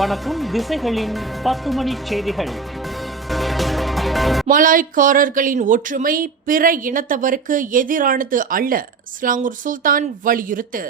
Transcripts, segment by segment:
வணக்கம். திசைகளின் 10 மணி செய்திகள். மலாய்க்காரர்களின் ஒற்றுமை பிற இனத்தவருக்கு எதிரானது அல்ல, ஸ்லாங்கூர் சுல்தான் வலியுறுத்து.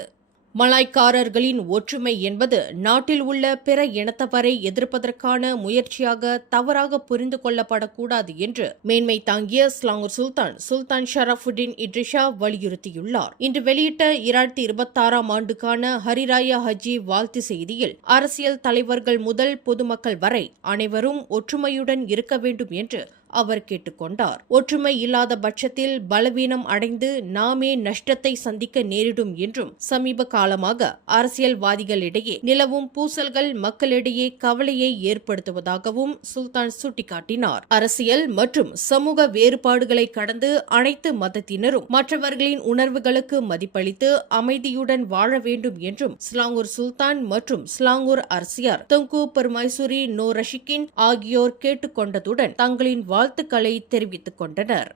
மலாய்க்காரர்களின் ஒற்றுமை என்பது நாட்டில் உள்ள பிற இனத்தவரை எதிர்ப்பதற்கான முயற்சியாக தவறாக புரிந்து கொள்ளப்படக்கூடாது என்று மேன்மை தாங்கிய ஸ்லாங்கூர் சுல்தான் ஷரஃபுடின் இட்ரிஷா வலியுறுத்தியுள்ளார். இன்று வெளியிட்ட 2026 ஆண்டுக்கான ஹரிராயா ஹஜ்ஜி வாழ்த்து செய்தியில் அரசியல் தலைவர்கள் முதல் பொதுமக்கள் வரை அனைவரும் ஒற்றுமையுடன் இருக்க வேண்டும் என்று அவர் கேட்டுக்கொண்டார். ஒற்றுமை இல்லாத பட்சத்தில் பலவீனம் அடைந்து நாமே நஷ்டத்தை சந்திக்க நேரிடும் என்றும் சமீப காலமாக அரசியல்வாதிகளிடையே நிலவும் பூசல்கள் மக்களிடையே கவலையை ஏற்படுத்துவதாகவும் சுல்தான் சுட்டிக்காட்டினார். அரசியல் மற்றும் சமூக வேறுபாடுகளை கடந்து அனைத்து மதத்தினரும் மற்றவர்களின் உணர்வுகளுக்கு மதிப்பளித்து அமைதியுடன் வாழ வேண்டும் என்றும் ஸ்லாங்கூர் சுல்தான் மற்றும் ஸ்லாங்கூர் அரசியார் தொங்கு பெர்மைசூரி நோ ரஷிகின் ஆகியோர் கேட்டுக்கொண்டதுடன் தங்களின் வாழ்த்துக்களை தெரிவித்துக் கொண்டனர்.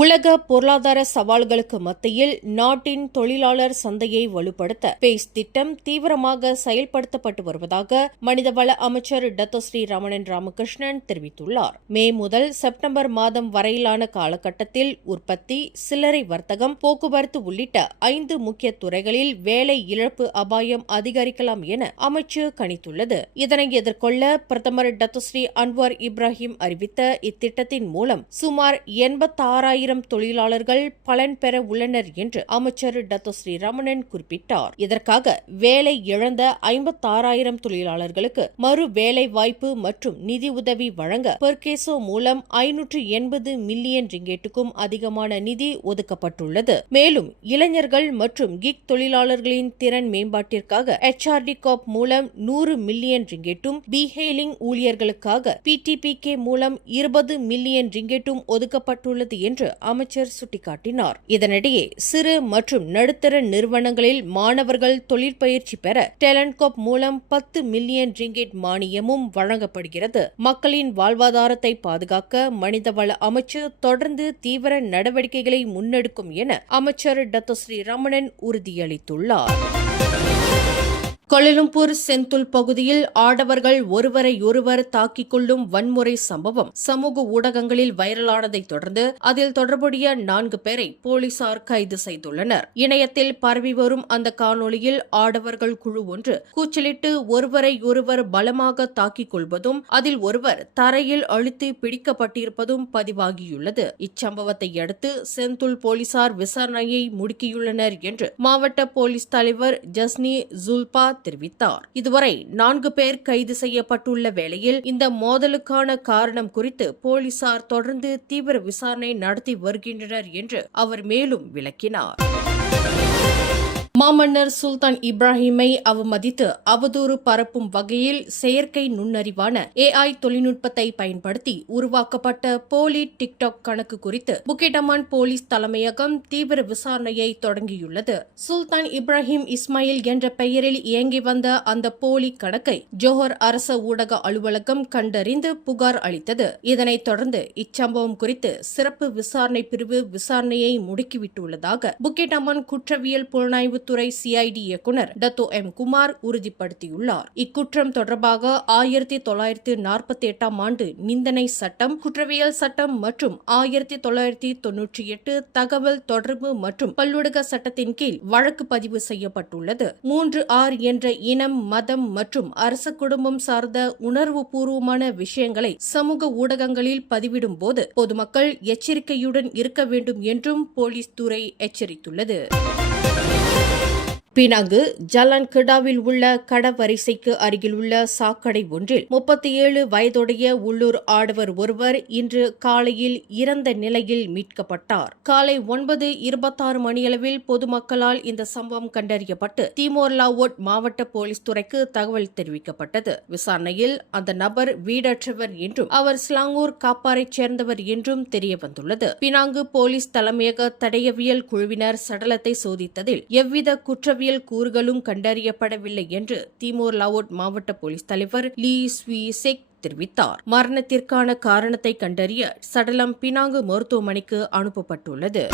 உலக பொருளாதார சவால்களுக்கு மத்தியில் நாட்டின் தொழிலாளர் சந்தையை வலுப்படுத்த பேஸ் திட்டம் தீவிரமாக செயல்படுத்தப்பட்டு வருவதாக மனிதவள அமைச்சர் டத்தோஸ்ரீ ரமணன் ராமகிருஷ்ணன் தெரிவித்துள்ளார். மே முதல் செப்டம்பர் மாதம் வரையிலான காலகட்டத்தில் உற்பத்தி, சில்லறை வர்த்தகம், போக்குவரத்து உள்ளிட்ட 5 முக்கிய துறைகளில் வேலை இழப்பு அபாயம் அதிகரிக்கலாம் என அமைச்சு கணித்துள்ளது. இதனை எதிர்கொள்ள பிரதமர் டத்தோஸ்ரீ அன்வார் இப்ராஹிம் அறிவித்த இத்திட்டத்தின் மூலம் சுமார் 86,000 தொழிலாளர்கள் பலன் பெற உள்ளனர் என்று அமைச்சர் டத்தோஸ்ரீ ரமணன் குறிப்பிட்டார். இதற்காக வேலை இழந்த 56,000 தொழிலாளர்களுக்கு மறு வேலை வாய்ப்பு மற்றும் நிதி உதவி வழங்க பெர்கேசோ மூலம் 580 மில்லியன் ரிங்கேட்டுக்கும் அதிகமான நிதி ஒதுக்கப்பட்டுள்ளது. மேலும் இளைஞர்கள் மற்றும் கிக் தொழிலாளர்களின் திறன் மேம்பாட்டிற்காக HRD காப் மூலம் 100 மில்லியன் ரிங்கேட்டும், பி-ஹெயிலிங் ஊழியர்களுக்காக PTPK மூலம் 20 மில்லியன் ரிங்கேட்டும் ஒதுக்கப்பட்டுள்ளது என்று அமைச்சர் சுட்டிக்காட்டினார். இதனிடையே சிறு மற்றும் நடுத்தர நிறுவனங்களில் மாணவர்கள் தொழிற்பயிற்சி பெற டேலண்ட் காப் மூலம் 10 மில்லியன் ரிங்கேட் மானியமும் வழங்கப்படுகிறது. மக்களின் வாழ்வாதாரத்தை பாதுகாக்க மனிதவள அமைச்சு தொடர்ந்து தீவிர நடவடிக்கைகளை முன்னெடுக்கும் என அமைச்சர் டத்தோஸ்ரீ ரமணன் உறுதியளித்துள்ளார். கோலாலம்பூர் செந்துல் பகுதியில் ஆடவர்கள் ஒருவரையொருவர் தாக்கிக் கொள்ளும் வன்முறை சம்பவம் சமூக ஊடகங்களில் வைரலானதை தொடர்ந்து அதில் தொடர்புடைய 4 பேரை போலீசார் கைது செய்துள்ளனர். இணையத்தில் பரவி வரும் அந்த காணொலியில் ஆடவர்கள் குழு ஒன்று கூச்சலிட்டு ஒருவரையொருவர் பலமாக தாக்கிக் கொள்வதும் அதில் ஒருவர் தரையில் அழுத்தி பிடிக்கப்பட்டிருப்பதும் பதிவாகியுள்ளது. இச்சம்பவத்தை அடுத்து செந்துல் போலீசார் விசாரணையை முடுக்கியுள்ளனர் என்று மாவட்ட போலீஸ் தலைவர் ஜஸ்னி ஜுல்பா தெரிவித்தார். இதுவரை 4 பேர் கைது செய்யப்பட்டுள்ள வேளையில் இந்த மோதலுக்கான காரணம் குறித்து போலீசார் தொடர்ந்து தீவிர விசாரணை நடத்தி வருகின்றனர் என்று அவர் மேலும் விளக்கினார். மாமன்னர் சுல்தான் இப்ராஹிமை அவமதித்து அவதூறு பரப்பும் வகையில் செயற்கை நுண்ணறிவான AI தொழில்நுட்பத்தை பயன்படுத்தி உருவாக்கப்பட்ட போலி டிக்டாக் கணக்கு குறித்து புக்கிட் அமான் போலீஸ் தலைமையகம் தீவிர விசாரணையை தொடங்கியுள்ளது. சுல்தான் இப்ராஹிம் இஸ்மாயில் என்ற பெயரில் இயங்கி வந்த அந்த போலி கணக்கை ஜோஹர் அரச ஊடக அலுவலகம் கண்டறிந்து புகார் அளித்தது. இதனைத் தொடர்ந்து இச்சம்பவம் குறித்து சிறப்பு விசாரணை பிரிவு விசாரணையை முடுக்கிவிட்டுள்ளதாக புக்கிட் அமான் குற்றவியல் புலனாய்வு துறை CID இயக்குனர் டத்தோ எம் குமார் உறுதிப்படுத்தியுள்ளார். இக்குற்றம் தொடர்பாக 1948 ஆண்டு நிந்தனை சட்டம், குற்றவியல் சட்டம் மற்றும் 1998 தகவல் தொடர்பு மற்றும் பல்லூடக சட்டத்தின் கீழ் வழக்கு பதிவு செய்யப்பட்டுள்ளது. 3R என்ற இனம், மதம் மற்றும் அரச குடும்பம் சார்ந்த உணர்வு பூர்வமான விஷயங்களை சமூக ஊடகங்களில் பதிவிடும் போது பொதுமக்கள் எச்சரிக்கையுடன் இருக்க வேண்டும் என்றும் போலீஸ் துறை எச்சரித்துள்ளது. பினாங்கு ஜலான் கிடாவில் உள்ள கடவரிசைக்கு அருகில் உள்ள சாக்கடை ஒன்றில் 37 வயதுடைய உள்ளூர் ஆடவர் ஒருவர் இன்று காலையில் இறந்த நிலையில் மீட்கப்பட்டார். காலை 9:26 மணியளவில் பொதுமக்களால் இந்த சம்பவம் கண்டறியப்பட்டு திமோர் லாவோட் மாவட்ட போலீஸ் துறைக்கு தகவல் தெரிவிக்கப்பட்டது. விசாரணையில் அந்த நபர் வீடற்றவர் என்றும் அவர் ஸ்லாங்கூர் காப்பாரைச் சேர்ந்தவர் என்றும் தெரியவந்துள்ளது. பினாங்கு போலீஸ் தலைமையக தடயவியல் குழுவினர் சடலத்தை சோதித்ததில் எவ்வித குற்றவியல் கூறுகளும் கண்டறியப்படவில்லை என்று திமோர் லாவோட் மாவட்ட போலீஸ் தலைவர் லீ ஸ்வி செக் தெரிவித்தார். மரணத்திற்கான காரணத்தை கண்டறிய சடலம் பினாங்கு மருத்துவமனைக்கு அனுப்பப்பட்டுள்ளது.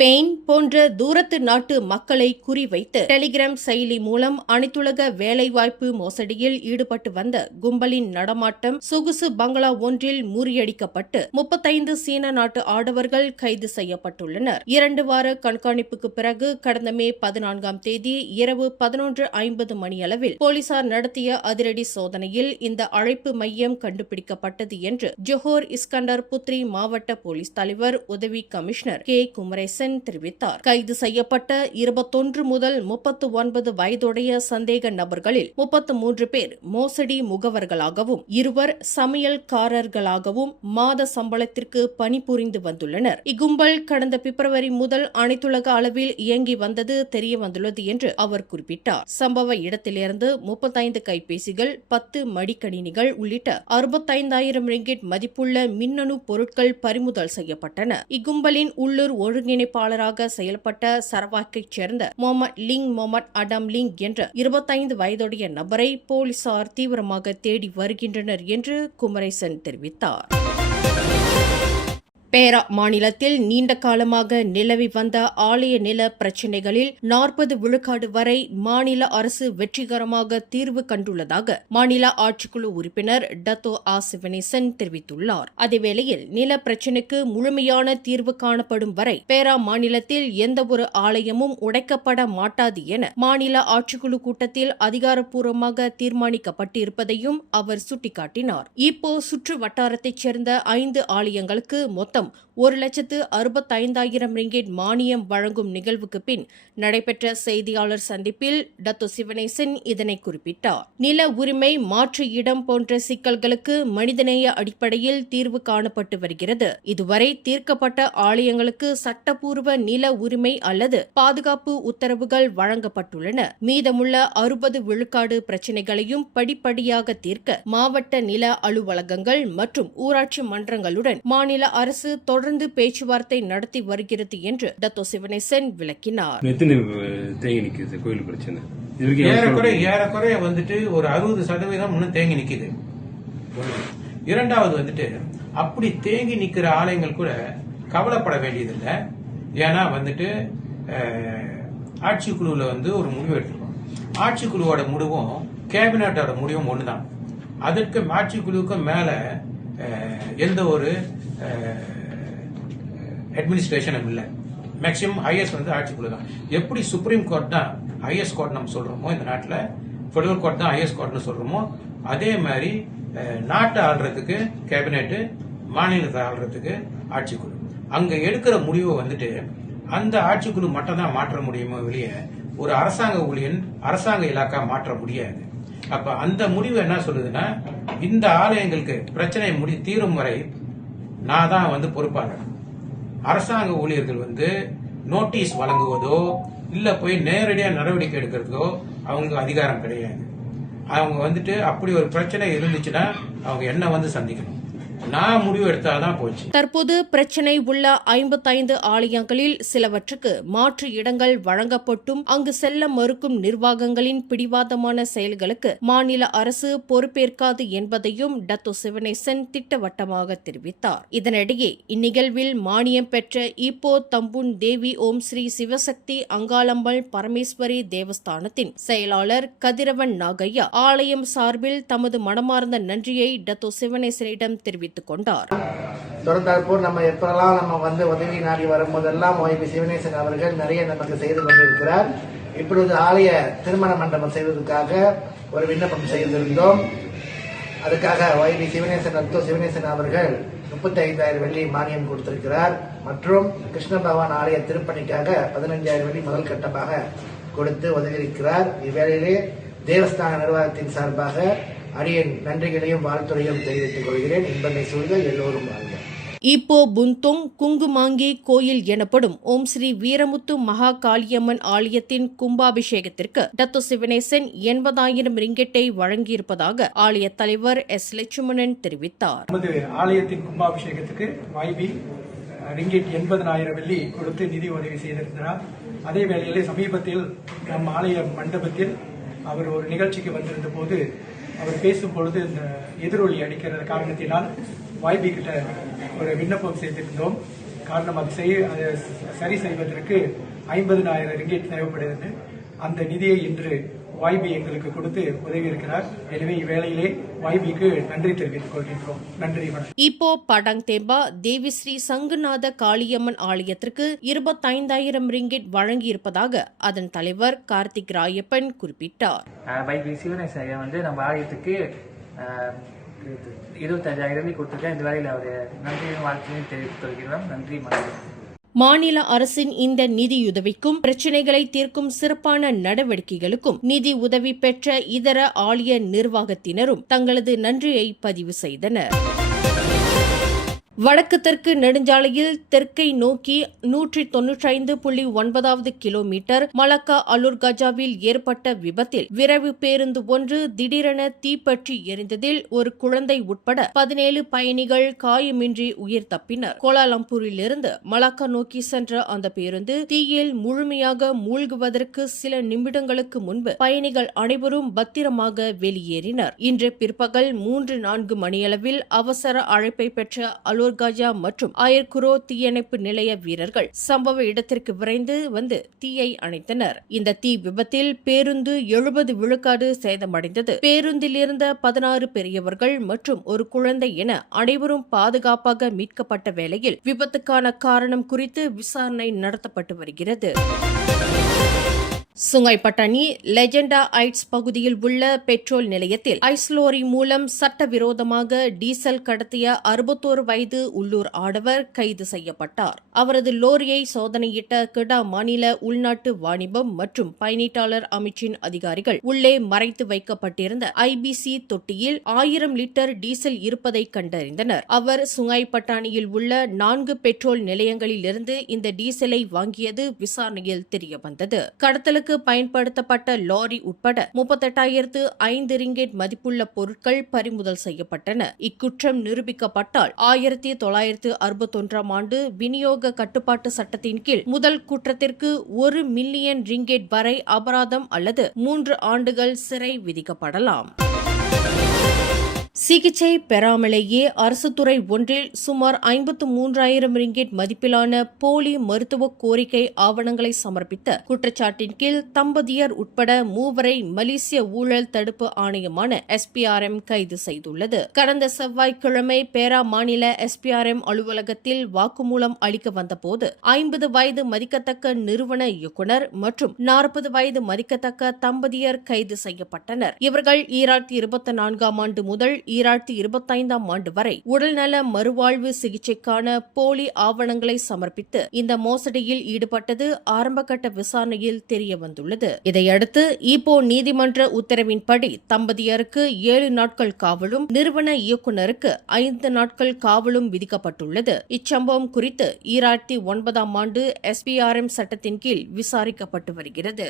ஸ்பெயின் போன்ற தூரத்து நாட்டு மக்களை குறிவைத்து டெலிகிராம் செயலி மூலம் அனைத்துலக வேலைவாய்ப்பு மோசடியில் ஈடுபட்டு வந்த கும்பலின் நடமாட்டம் சொகுசு பங்களா ஒன்றில் முறியடிக்கப்பட்டு 35 சீன நாட்டு ஆடவர்கள் கைது செய்யப்பட்டுள்ளனர். 2 வார கண்காணிப்புக்கு பிறகு கடந்த மே 14ஆம் தேதி இரவு 11:50 மணியளவில் போலீசார் நடத்திய அதிரடி சோதனையில் இந்த அழைப்பு மையம் கண்டுபிடிக்கப்பட்டது என்று ஜொஹோர் இஸ்கண்டர் புத்ரி மாவட்ட போலீஸ் தலைவர் உதவி கமிஷனர் கே. குமரேசன் தெரிவித்தார். கைது செய்யப்பட்ட 21 முதல் 39 வயதுடைய சந்தேக நபர்களில் 33 பேர் மோசடி முகவர்களாகவும் 2 சமையல்காரர்களாகவும் மாத சம்பளத்திற்கு பணிபுரிந்து வந்துள்ளனர். இக்கும்பல் கடந்த பிப்ரவரி முதல் அனைத்துலக அளவில் இயங்கி வந்தது தெரியவந்துள்ளது என்று அவர் குறிப்பிட்டார். சம்பவ இடத்திலிருந்து 35 கைபேசிகள், 10 மடிக்கணினிகள் உள்ளிட்ட 65,000 ரிங்கிட் மதிப்புள்ள மின்னணு பொருட்கள் பறிமுதல் செய்யப்பட்டன. இக்கும்பலின் உள்ளூர் ஒருங்கிணைப்பாளராக செயல்பட்ட சரவாக்கைச் சேர்ந்த முகமது அடம் லிங் என்ற 25 வயதுடைய நபரை போலீசார் தீவிரமாக தேடி வருகின்றனர் என்று குமரேசன் தெரிவித்தார். பேரா மாநிலத்தில் நீண்ட காலமாக நிலவி வந்த ஆலய நில பிரச்சினைகளில் 40 விழுக்காடு வரை மாநில அரசு வெற்றிகரமாக தீர்வு கண்டுள்ளதாக மாநில ஆட்சிக்குழு உறுப்பினர் டத்தோ ஆ. சிவனேசன் தெரிவித்துள்ளார். அதேவேளையில் நில பிரச்சினைக்கு முழுமையான தீர்வு காணப்படும் வரை பேரா மாநிலத்தில் எந்தவொரு ஆலயமும் உடைக்கப்பட மாட்டாது என மாநில ஆட்சிக்குழு கூட்டத்தில் அதிகாரப்பூர்வமாக தீர்மானிக்கப்பட்டிருப்பதையும் அவர் சுட்டிக்காட்டினார். இப்போ சுற்று வட்டாரத்தைச் சேர்ந்த 5 ஆலயங்களுக்கு மொத்தம் 1,65,000 ரிங்கிட் மானியம் வழங்கும் நிகழ்வுக்கு பின் நடைபெற்ற செய்தியாளர் சந்திப்பில் டத்தோ சிவனேசன் இதனை குறிப்பிட்டார். நில உரிமை, மாற்று இடம் போன்ற சிக்கல்களுக்கு மனிதநேய அடிப்படையில் தீர்வு காணப்பட்டு வருகிறது. இதுவரை தீர்க்கப்பட்ட ஆலயங்களுக்கு சட்டப்பூர்வ நில உரிமை அல்லது பாதுகாப்பு உத்தரவுகள் வழங்கப்பட்டுள்ளன. மீதமுள்ள 60 விழுக்காடு பிரச்சினைகளையும் படிப்படியாக தீர்க்க மாவட்ட நில அலுவலகங்கள் மற்றும் ஊராட்சி மன்றங்களுடன் மாநில அரசு தொடர்ந்து பேச்சுவார்த்தை நடத்தி வருகிறது என்று டத்தோ சிவனேசன் விளக்கினார். ஏறக்குறைய வந்துட்டு ஒரு 60% இன்னும் தேங்கி நிக்குது. இரண்டாவது வந்துட்டு அப்படி தேங்கி நிக்கிற ஆலயங்கள் கூட கவலைப்பட வேண்டியதில்லை. ஏன்னா வந்துட்டு ஆட்சிக்குழுல ஒரு முடிவு எடுத்துருக்கோம். ஆட்சிக்குழுவோட முடிவும் கேபினட்டோட முடிவும் ஒண்ணுதான். அதற்கு ஆட்சிக்குழுவுக்கும் மேல எந்த ஒரு அட்மினிஸ்ட்ரேஷனும் இல்லை. மேக்சிமம் ஹையஸ்ட் ஆட்சிக்குழு தான். எப்படி சுப்ரீம் கோர்ட் தான் ஹையஸ்ட் கோர்ட் நம்ம சொல்றோமோ, இந்த நாட்டில் ஃபெடரல் கோர்ட் தான் ஹையஸ்ட் கோர்ட்னு சொல்றோமோ, அதே மாதிரி நாட்டை ஆள்றதுக்கு கேபினெட், மாநிலத்தை ஆள்றதுக்கு ஆட்சிக்குழு. அங்க எடுக்கிற முடிவை அந்த ஆட்சிக்குழு மட்டும் தான் மாற்ற முடியுமோ வெளியே ஒரு அரசாங்க ஊழியன், அரசாங்க இலாக்கா மாற்ற முடியாது. அப்ப அந்த முடிவு என்ன சொல்லுதுன்னா, இந்த ஆலயங்களுக்கு பிரச்சனை தீரும் வரை நான் தான் பொறுப்பாளர். அரசாங்க ஊழியர்கள் நோட்டீஸ் வழங்குவதோ இல்ல போய் நேரடியா நடவடிக்கை எடுக்கிறதோ அவங்களுக்கு அதிகாரம் கிடையாது. அவங்க அப்படி ஒரு பிரச்சனை இருந்துச்சுன்னா அவங்க என்ன சந்திக்கணும். நான் முடிவு எடுத்தாதான் போச்சு. தற்போது பிரச்சினை உள்ள 55 ஆலயங்களில் சிலவற்றுக்கு மாற்று இடங்கள் வழங்கப்பட்டும் அங்கு செல்ல மறுக்கும் நிர்வாகங்களின் பிடிவாதமான செயல்களுக்கு மாநில அரசு பொறுப்பேற்காது என்பதையும் டத்தோ சிவனேசன் திட்டவட்டமாக தெரிவித்தார். இதனிடையே இந்நிகழ்வில் மானியம் பெற்ற ஈப்போ தம்புன் தேவி ஓம் ஸ்ரீ சிவசக்தி அங்காளம்மள் பரமேஸ்வரி தேவஸ்தானத்தின் செயலாளர் கதிரவன் நாகையா ஆலயம் சார்பில் தமது மனமார்ந்த நன்றியை டத்தோ சிவனேசனிடம் தெரிவித்தார். தொடர்ந்தாற்போல் நம்ம எப்பெல்லாம் நம்ம உதவி நாடி வரும்போதெல்லாம் OIB சிவனேசன் அவர்கள் நிறைய நமக்கு செய்து கொண்டிருக்கிறார். இப்பொழுது ஆலய திருமண மண்டபம் செய்வதற்காக ஒரு விண்ணப்பம் செய்திருந்தோம். அதுக்காக OIB சிவனேசன் அவர்கள் 35,000 வெள்ளி மானியம் கொடுத்திருக்கிறார். மற்றும் கிருஷ்ண பகவான் ஆலய திருப்பணிக்காக 15,000 வெள்ளி முதல் கட்டமாக கொடுத்து உதவியிருக்கிறார். இவ்வேளையிலே தேவஸ்தான நிர்வாகத்தின் சார்பாக அடியேன் நன்றிகளையும் வாழ்த்துறையும் தெரிவித்துக் கொள்கிறேன். இன்பனை சூழ்க, எல்லோரும் வாழ்க. இப்போ புந்தோங் குங்குமாங்கி கோயில் எனப்படும் ஓம் ஸ்ரீ வீரமுத்து மகா காளியம்மன் ஆலயத்தின் கும்பாபிஷேகத்திற்கு டத்தோ சிவனேசன் 80,000 ரிங்கெட்டை வழங்கியிருப்பதாக ஆலய தலைவர் எஸ். லட்சுமணன் தெரிவித்தார். ஆலயத்தின் கும்பாபிஷேகத்துக்கு OIB ரிங்கெட் 80,000 வெள்ளி கொடுத்து நிதி உதவி செய்திருக்கிறார். அதே வேளையிலே சமீபத்தில் நம் ஆலய மண்டபத்தில் அவர் ஒரு நிகழ்ச்சிக்கு வந்திருந்த போது அவர் பேசும் பொழுது இந்த எதிரொலி அடிக்கிற காரணத்தினால் OIB கிட்ட ஒரு விண்ணப்பம் செய்திருந்தோம். காரணம் அதை சரி செய்வதற்கு 50,000 ரிங்கெட் தேவைப்படுகிறது. அந்த நிதியை இன்று YB எங்களுக்கு கொடுத்து உதவி இருக்கிறார். எனவே இவ்வேளையிலே YBக்கு நன்றி தெரிவித்துக் கொள்கின்றோம். நன்றி, வணக்கம். இப்போ படாங் தேம்பா தேவிஸ்ரீ சங்குநாத காளியம்மன் ஆலயத்திற்கு 25,000 ரிங்கெட் வழங்கியிருப்பதாக அதன் தலைவர் கார்த்திக் ராயப்பன் குறிப்பிட்டார். YB சிவனேச ஐயா நம்ம ஆலயத்துக்கு 25,000 கொடுத்துருக்கேன். இந்த வேலையில் அவர் நன்றியும் வாழ்க்கையும் தெரிவித்துக் கொள்கிறோம். நன்றி, வணக்கம். மாநில அரசின் இந்த நிதியுதவிக்கும் பிரச்சினைகளை தீர்க்கும் சிறப்பான நடவடிக்கைகளுக்கும் நிதி உதவி பெற்ற இதர ஆலய நிர்வாகத்தினரும் தங்களது நன்றியை பதிவு செய்தனர். வடக்கு தெற்கு நெடுஞ்சாலையில் தெற்கை நோக்கி 195.9 கிலோமீட்டர் மலக்கா அலூர் கஜாவில் ஏற்பட்ட விபத்தில் விரைவு பேருந்து ஒன்று திடீரென தீப்பற்றி எரிந்ததில் ஒரு குழந்தை உட்பட 17 பயணிகள் காயமின்றி உயிர் தப்பினர். கோலாலம்பூரிலிருந்து மலாக்கா நோக்கி சென்ற அந்த பேருந்து தீயில் முழுமையாக மூழ்குவதற்கு சில நிமிடங்களுக்கு முன்பு பயணிகள் அனைவரும் பத்திரமாக வெளியேறினர். இன்று பிற்பகல் 3-4 மணியளவில் அவசர அழைப்பை பெற்ற அலூர் கஜா மற்றும் ஆயர்குரோ தீயணைப்பு நிலைய வீரர்கள் சம்பவ இடத்திற்கு விரைந்து வந்து தீயை அணைத்தனர். இந்த தீ விபத்தில் பேருந்து 70 விழுக்காடு சேதமடைந்தது. பேருந்தில் இருந்த 16 பெரியவர்கள் மற்றும் ஒரு குழந்தை என அனைவரும் பாதுகாப்பாக மீட்கப்பட்ட வேளையில் விபத்துக்கான காரணம் குறித்து விசாரணை நடத்தப்பட்டு வருகிறது. சுங்கைப்பட்டாணி லெஜெண்டா ஐட்ஸ் பகுதியில் உள்ள பெட்ரோல் நிலையத்தில் ஐஸ்லோரி மூலம் சட்டவிரோதமாக டீசல் கடத்திய 61 வயது உள்ளூர் ஆடவர் கைது செய்யப்பட்டார். அவரது லோரியை சோதனையிட்ட கிடா மாநில உள்நாட்டு வாணிபம் மற்றும் பயணீட்டாளர் அமைச்சின் அதிகாரிகள் உள்ளே மறைத்து வைக்கப்பட்டிருந்த IBC தொட்டியில் 1000 லிட்டர் டீசல் இருப்பதை கண்டறிந்தனர். அவர் சுங்கைப்பட்டாணியில் உள்ள 4 பெட்ரோல் நிலையங்களிலிருந்து இந்த டீசலை வாங்கியது விசாரணையில் தெரியவந்தது. கடத்தலுக்கு பயன்படுத்தப்பட்ட லாரி உட்பட 38,005 ரிங்கெட் மதிப்புள்ள பொருட்கள் பறிமுதல் செய்யப்பட்டன. இக்குற்றம் நிரூபிக்கப்பட்டால் 1961 ஆண்டு விநியோக கட்டுப்பாட்டு சட்டத்தின் கீழ் முதல் குற்றத்திற்கு 1 மில்லியன் ரிங்கெட் வரை அபராதம் அல்லது 3 ஆண்டுகள் சிறை விதிக்கப்படலாம். சிகிச்சை பெறாமலேயே அரசு துறை ஒன்றில் சுமார் 53,000 ரிங்கெட் மதிப்பிலான போலி மருத்துவ கோரிக்கை ஆவணங்களை சமர்ப்பித்த குற்றச்சாட்டின் கீழ் தம்பதியர் உட்பட 3 மலேசிய ஊழல் தடுப்பு ஆணையமான SPRM கைது செய்துள்ளது. கடந்த செவ்வாய்க்கிழமை பேரா மாநில SPRM அலுவலகத்தில் வாக்குமூலம் அளிக்க வந்தபோது 50 வயது மதிக்கத்தக்க நிறுவன இயக்குநர் மற்றும் 40 வயது மதிக்கத்தக்க தம்பதியர் கைது செய்யப்பட்டனர். இவர்கள் 2024 ஆண்டு முதல் 2025 ஆண்டு வரை உடல்நல மறுவாழ்வு சிகிச்சைக்கான போலி ஆவணங்களை சமர்ப்பித்து இந்த மோசடியில் ஈடுபட்டது ஆரம்பகட்ட விசாரணையில் தெரியவந்துள்ளது. இதையடுத்து ஈப்போ நீதிமன்ற உத்தரவின்படி தம்பதியருக்கு 7 நாட்கள் காவலும் நிறுவன இயக்குநருக்கு 5 நாட்கள் காவலும் விதிக்கப்பட்டுள்ளது. இச்சம்பவம் குறித்து 2009 ஆண்டு SPRM சட்டத்தின் கீழ் விசாரிக்கப்பட்டு வருகிறது.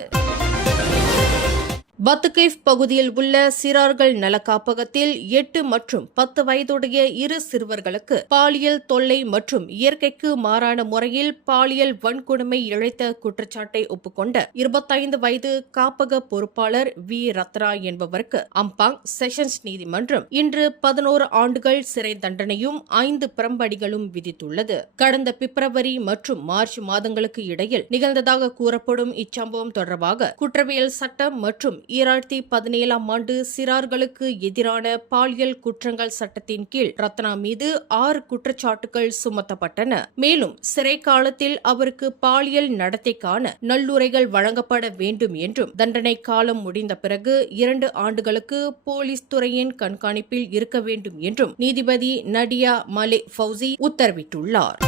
பத்துகேவ் பகுதியில் உள்ள சிறார்கள் நல காப்பகத்தில் 8 மற்றும் 10 வயதுடைய 2 சிறுவர்களுக்கு பாலியல் தொல்லை மற்றும் இயற்கைக்கு மாறான முறையில் பாலியல் வன்கொடுமை இழைத்த குற்றச்சாட்டை ஒப்புக்கொண்ட 25 வயது காப்பக பொறுப்பாளர் V. ரத்னா என்பவருக்கு அம்பாங் செஷன்ஸ் நீதிமன்றம் இன்று 11 ஆண்டுகள் சிறை தண்டனையும் 5 பிரம்படிகளும் விதித்துள்ளது. கடந்த பிப்ரவரி மற்றும் மார்ச் மாதங்களுக்கு இடையில் நிகழ்ந்ததாக கூறப்படும் இச்சம்பவம் தொடர்பாக குற்றவியல் சட்டம் மற்றும் 2017 ஆண்டு சிறார்களுக்கு எதிரான பாலியல் குற்றங்கள் சட்டத்தின் கீழ் ரத்னா மீது 6 குற்றச்சாட்டுகள் சுமத்தப்பட்டன. மேலும் சிறை காலத்தில் அவருக்கு பாலியல் நடத்தைக்கான நல்லுரைகள் வழங்கப்பட வேண்டும் என்றும் தண்டனை காலம் முடிந்த பிறகு 2 ஆண்டுகளுக்கு போலீஸ் துறையின் கண்காணிப்பில் இருக்க வேண்டும் என்றும் நீதிபதி நடியா மலே ஃபவுசி உத்தரவிட்டுள்ளார்.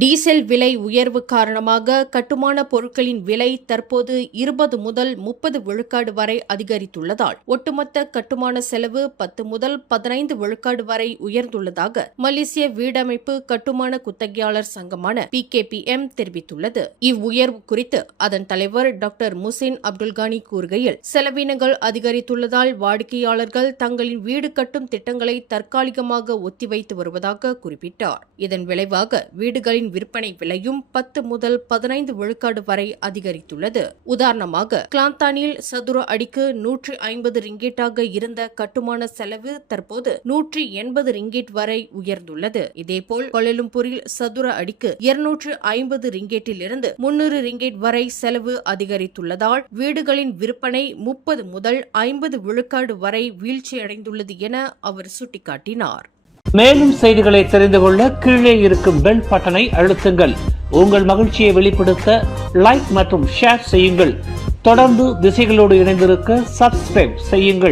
டீசல் விலை உயர்வு காரணமாக கட்டுமான பொருட்களின் விலை தற்போது 20 முதல் 30 விழுக்காடு வரை அதிகரித்துள்ளதால் ஒட்டுமொத்த கட்டுமான செலவு 10 முதல் 15 விழுக்காடு வரை உயர்ந்துள்ளதாக மலேசிய வீடமைப்பு கட்டுமான குத்தகையாளர் சங்கமான PKPM தெரிவித்துள்ளது. இவ்வுயர்வு குறித்து அதன் தலைவர் டாக்டர் முசின் அப்துல்கானி கூறுகையில், செலவினங்கள் அதிகரித்துள்ளதால் வாடிக்கையாளர்கள் தங்களின் வீடு கட்டும் திட்டங்களை தற்காலிகமாக ஒத்திவைத்து வருவதாக குறிப்பிட்டார். இதன் விளைவாக வீடுகளின் வீடுகளின் விற்பனை விலையும் 10 முதல் 15 விழுக்காடு வரை அதிகரித்துள்ளது. உதாரணமாக கிளாந்தானில் சதுர அடிக்கு 150 ரிங்கெட்டாக இருந்த கட்டுமான செலவு தற்போது 180 ரிங்கெட் வரை உயர்ந்துள்ளது. இதேபோல் கோலாலம்பூரில் சதுர அடிக்கு 250 ரிங்கெட்டிலிருந்து 300 ரிங்கெட் வரை செலவு அதிகரித்துள்ளதால் வீடுகளின் விற்பனை 30 முதல் 50 விழுக்காடு வரை வீழ்ச்சியடைந்துள்ளது என அவர் சுட்டிக்காட்டினார். மேலும் செய்திகளை தெரிந்து கொள்ள கீழே இருக்கும் பெல் பட்டனை அழுத்துங்கள். உங்கள் மகிழ்ச்சியை வெளிப்படுத்த லைக் மற்றும் ஷேர் செய்யுங்கள். தொடர்ந்து திசைகளோடு இணைந்திருக்க சப்ஸ்கிரைப் செய்யுங்கள்.